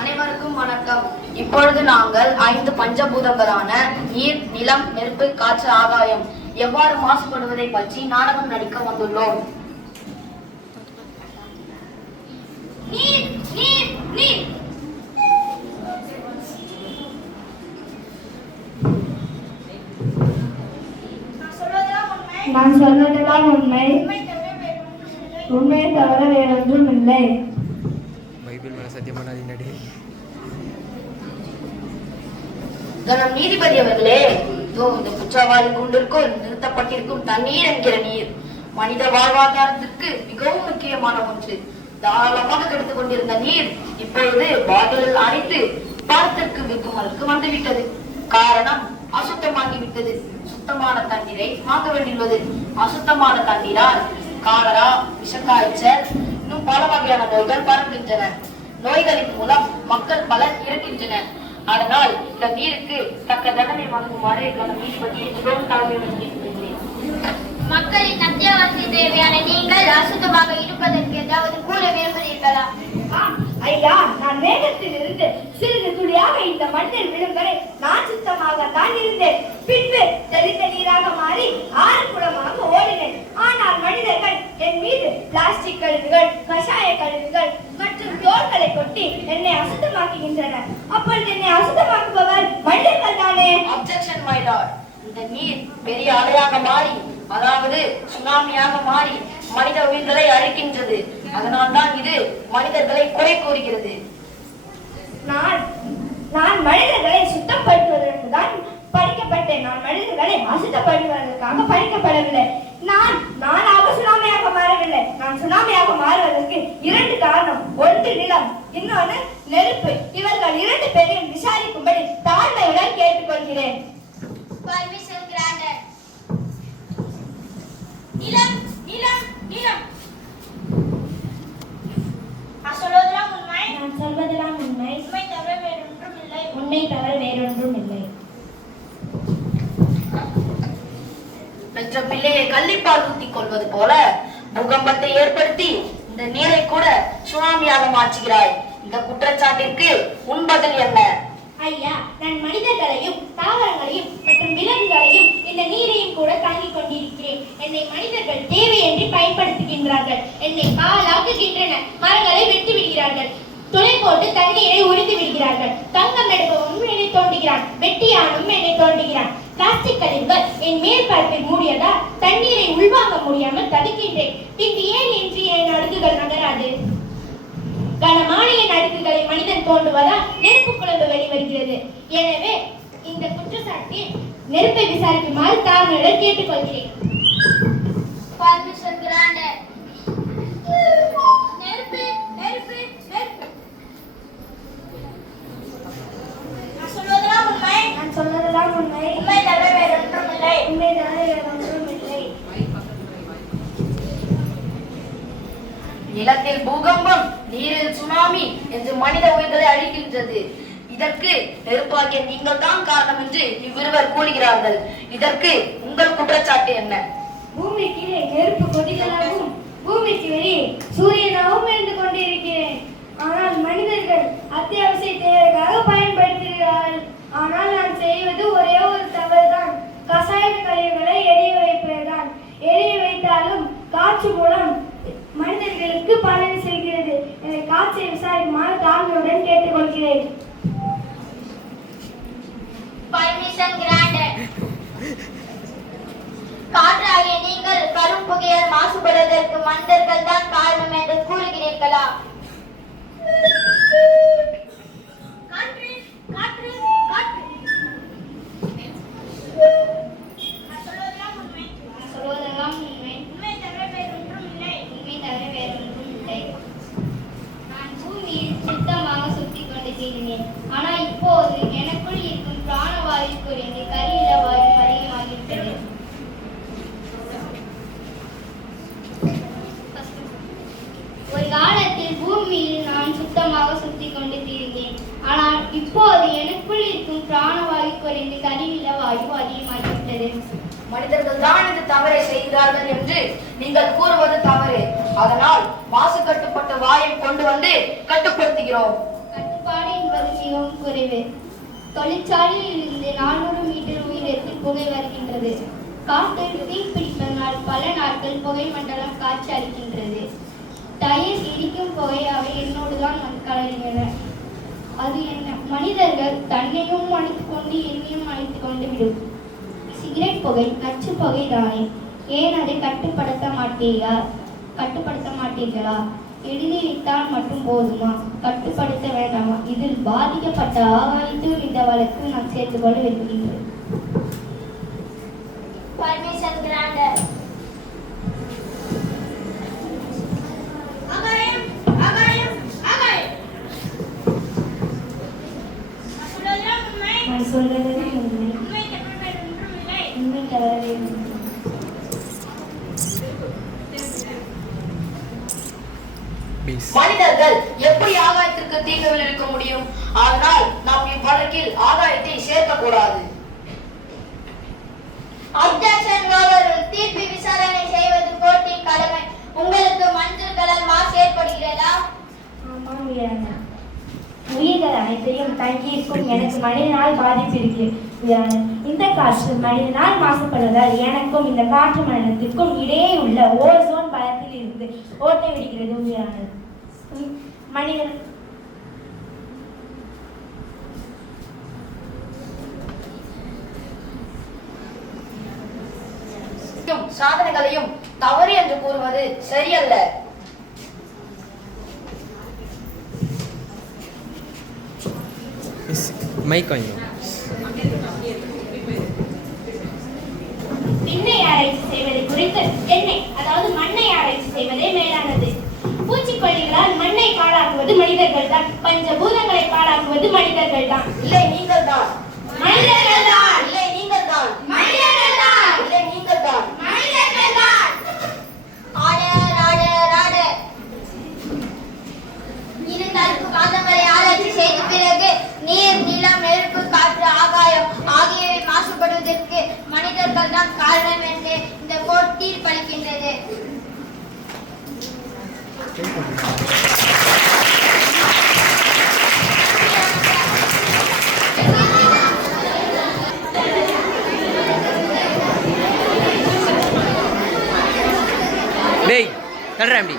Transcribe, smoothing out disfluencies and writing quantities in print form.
அனைவருக்கும் வணக்கம். இப்பொழுது நாங்கள் 5 பஞ்சபூதங்களான நீர், நிலம், நெருப்பு, காற்று, ஆகாயம் எவ்வாறு மாசுபடுவதை பற்றி நாடகம் நடிக்க வந்துள்ளோம். நீர் நீர் நீர் நான் சொல்வதெல்லாம் உண்மை, உண்மையை தவிர வேறொன்றும் இல்லை. கனம் நீதிபதி அவர்களே, இந்த குற்றவாளி கூண்டிற்குள் நிறுத்தப்பட்டிருக்கும் தண்ணீர் என்கிற நீர் மனித வாழ்வாதாரத்திற்கு மிகவும் முக்கியமான ஒன்று. தாராளமாக கிடைத்துக் கொண்டிருந்த நீர் இப்பொழுது பாட்டிலில் அடைத்து பாரத்திற்கு விற்குமலுக்கு வந்துவிட்டது. காரணம் அசுத்தமாகிவிட்டது. சுத்தமான தண்ணீரை வாங்க வேண்டியுள்ளது. அசுத்தமான தண்ணீரால் காலரா, விஷக்காய்ச்சல், இன்னும் பல வகையான நோய்கள் பரவுகின்றன. நோய்களின் மூலம் மக்கள் பலர் இறக்கின்றனர். அதனால் இந்த நீருக்கு தக்க தண்டனை வழங்குமாறு நீதிபதியை மிகவும் தலைமையுடன் கேட்டுக்கொள்கிறேன். மக்களின் அத்தியாவசிய தேவையான நீங்கள் அசுத்தமாக இருப்பதற்கு ஏதாவது கூற விரும்புகிறீர்களா? ஐயா, நான் மேகத்தில் இருந்து சிறிது துளியாக இந்த மண்ணில் விழும் வரை நான் சுத்தமாகத்தான் இருந்தேன். பின்பு தெளிந்த நீராக மாறி ஆறு குளமாக ஓடினேன். ஆனால் மனிதர்கள் என் மீது பிளாஸ்டிக் கழிவுகள், கஷாய கழிவுகள் மற்றும் தோள்களை கொட்டி என்னை அசுத்தமாக்குகின்றனர். அப்பொழுது என்னை அசுத்தமாக்குபவர் மனிதர்கள் தானே? Objection my Lord. இந்த நீர் பெரிய அலையாக மாறி, அதாவது சுனாமியாக மாறி மனித உயிர்களை அழிக்கின்றது. அதனால் தான் இது மனிதர்களை குறை கூறுகிறது. நான் மனிதர்களை சுத்தப்படுத்துவதற்கு தான் படிக்கப்பட்டேன். நான் மனிதர்களை அசுத்தப்படுத்துவதற்காக படிக்கப்படவில்லை. நான் சுனாமியாக மாறவில்லை. நான் சுனாமியாக மாறுவதற்கு 2 காரணம். ஒன்று நிலம், இன்னொன்று நெருப்பு. இவர்கள் 2 பேரையும் விசாரிக்கும்படி தாழ்மையுடன் கேட்டுக்கொள்கிறேன். நிலம் நிலம் நிலம் சொல்வதெல்லாம் உண்மை, நான் சொல்வதெல்லாம் உண்மை, உண்மை தவிர வேறொன்றும் இல்லை, உன்னை தவிர வேறொன்றும் இல்லை. பெற்ற பிள்ளையை கள்ளிப்பால் ஊத்திக் கொள்வது போல பூகம்பத்தை ஏற்படுத்தி இந்த நீரை கூட சுனாமியாக மாற்றுகிறாய். இந்த குற்றச்சாட்டிற்கு உன் பதில் என்ன? ஐயா, நான் மனிதர்களையும் தாவரங்களையும் மற்றும் விலங்குகளையும் இந்த நீரையும் கூட தாங்கிக் கொண்டிருக்கிறேன். என்னை மனிதர்கள் தேவையின்றி பயன்படுத்துகின்றார்கள். என்னை பாழாக்குகின்றனர். மரங்களை வெட்டி விடுகிறார்கள். துளை போட்டு தண்ணீரை உறிந்து விடுகிறார்கள். தங்கம் எடுப்பவனும் என்னை தோண்டுகிறான். வெட்டியானும் என்னை தோண்டுகிறான். பிளாஸ்டிக் கழிவுகள் என் மேற்பரப்பை மூடியதால் தண்ணீரை உள்வாங்க முடியாமல் தடுக்கின்றேன். பின்பு ஏன் என்று என் அடுக்குகள் நகராது? கனமான என் அடுக்குகளை மனிதன் தோண்டுவதால் நெருப்பு குழம்பு வெளிவருகிறது. எனவே இந்த குற்றச்சாட்டில் நெருப்பை விசாரிக்குமாறு தாழ்மையுடன் கேட்டுக்கொள்கிறேன். நெருப்பு நெருப்பு நெருப்பு சொல்வதெல்லாம் உண்மை, நான் சொல்வதெல்லாம் உண்மை, உண்மை தவிர வேறொன்றும் இல்லை, உண்மை தவிர வேறொன்றும் இல்லை. நிலத்தில் பூகம்பம், நீரில் சுனாமி என்று மனித உயிர்களை அழிக்கின்றது. இதற்கு நெருப்பாகிய நீங்கள் தான் காரணம் என்று இவ்விருவர் கூறுகிறார்கள். இதற்கு உங்கள் குற்றச்சாட்டு என்ன? பூமிக்கு நெருப்பு கொதிகளாகவும் பூமிக்கு வெளியே சூரியனாகவும் இருந்து கொண்டிருக்கிறேன். ஆனால் மனிதர்கள் அத்தியாவசிய தேவைக்காக பயன்படுத்துகிறார்கள். ஆனால் நான் செய்வது ஒரே ஒரு தவறுதான். கசாய கழிவுகளை எரிய வைப்பதுதான். எரிய வைத்தாலும் காற்று மூலம் மனிதர்களுக்கு பலன் செய்கிறது. காற்றை விசாரிக்குமாறு தாழ்மையுடன் கேட்டுக்கொள்கிறேன். காற்றாகிய நீங்கள் கரும் புகையால் மாசுபடுவதற்கு மனிதர்கள் தான் காரணம் என்று கூறுகிறீர்களா? காற்று காற்று காற்று சொல்வதெல்லாம் உண்மை, உண்மை தவிர வேறொன்றும் இல்லை, உண்மை தவிர வேறொன்றும் இல்லை. நான் பூமியில் சுத்தமாக சுத்தி கொண்டு திரிந்தேன். ஆனால் இப்போது எனக்குள் இருக்கும் பிராணவாயு குறைந்து கரியில வாயு அதிகமாகிவிட்டது. ஒரு காலத்தில் பூமியில் நான் சுத்தமாக சுத்தி கொண்டு திரிந்தேன். ஆனால் இப்போது எனக்குள் இருக்கும் பிராணவாயு குறைந்து கரியில வாயு அதிகமாகிவிட்டது. மனிதர்கள் தான் இந்த தவறை செய்கிறார்கள் என்று நீங்கள் கூறுவது தவறு. அதனால் மாசு கட்டுப்பட்ட வாயும் கொண்டு வந்து கட்டுப்படுத்துகிறோம். கட்டுப்பாடு என்பது மிகவும் குறைவு. தொழிற்சாலையில் இருந்து 400 மீட்டர் உயரத்தில் புகை வருகின்றது. காற்றில் தீப்பிடிப்பதனால் பல நாட்கள் புகை மண்டலம் காட்சி அளிக்கின்றது. டயர் எரிக்கும் புகை அவை என்னோடுதான் கலர்கின்றன. அது என்ன? மனிதர்கள் தன்னையும் அணைத்துக் கொண்டு என்னையும் அணைத்துக் கொண்டு விடும். சிகரெட் புகை நச்சு புகை தானே. ஏன் அதை கட்டுப்படுத்த மாட்டீர்களா? எழுதிவிட்டால் மட்டும் போதுமா? கட்டுப்படுத்த வேண்டாமா? இதில் பாதிக்கப்பட்ட ஆகாயத்தையும் இந்த வழக்கு நான் சேர்த்துக் கொள்ள விரும்புகின்றேன். Permission granted. சொல்றது உண்மை தவறவே மனிதர்கள் எப்படி ஆகாயத்திற்கு தீங்கு விளைவிக்க முடியும்? ஆனால் நாம் இவ்வழக்கில் ஆகாயத்தை சேர்க்கக்கூடாது. Objection over. தீர்ப்பு விசாரணை செய்வது கோர்ட்டின் கடமை. உங்களுக்கு மஞ்சள் கலர் மாசு ஏற்படுகிறதா? ஆமாம் வீராணா. உயிர்கள் அனைத்தையும் தங்கியிருக்கும் எனக்கு மனிதனால் பாதிப்பு இருக்கு வீராணா. இந்த காற்று மனிதனால் மாசுபடுவதால் எனக்கும் இந்த காற்று மண்டலத்திற்கும் இடையே உள்ள ஓசோன் பலத்தில் இருந்து ஓட்டை விடுகிறது வீராணா. மனிதன் சாதனைகளையும் தவறு என்று கூறுவது சரியல்ல. விண்ணை ஆராய்ச்சி செய்வதை குறித்து எண்ணெய் அதாவது மண்ணை ஆராய்ச்சி செய்வதே மேலானது. பூச்சிக்கொல்லிகளால் மண்ணை பாழாக்குவது மனிதர்கள் தான். பஞ்சபூதங்களை பாழாக்குவது மனிதர்கள் தான். இல்லை நீங்கள் தான். மனிதர்கள் தான். இல்லை நீங்கள் தான். மனிதர்கள் தான். இல்லை நீங்கள் தான். மனிதர்கள் தான். Order order order. இருந்தாலும் காந்தங்களை ஆராய்ச்சி செய்த பிறகு நீர், நிலம், நெருப்பு, காற்று, ஆகாயம் ஆகியவை மாசுபடுவதற்கு மனிதர்கள் தான் காரணம் என்று இந்த கோர்ட் தீர்ப்பளிக்கின்றது. டேய் தள்ளுறேன் அப்படி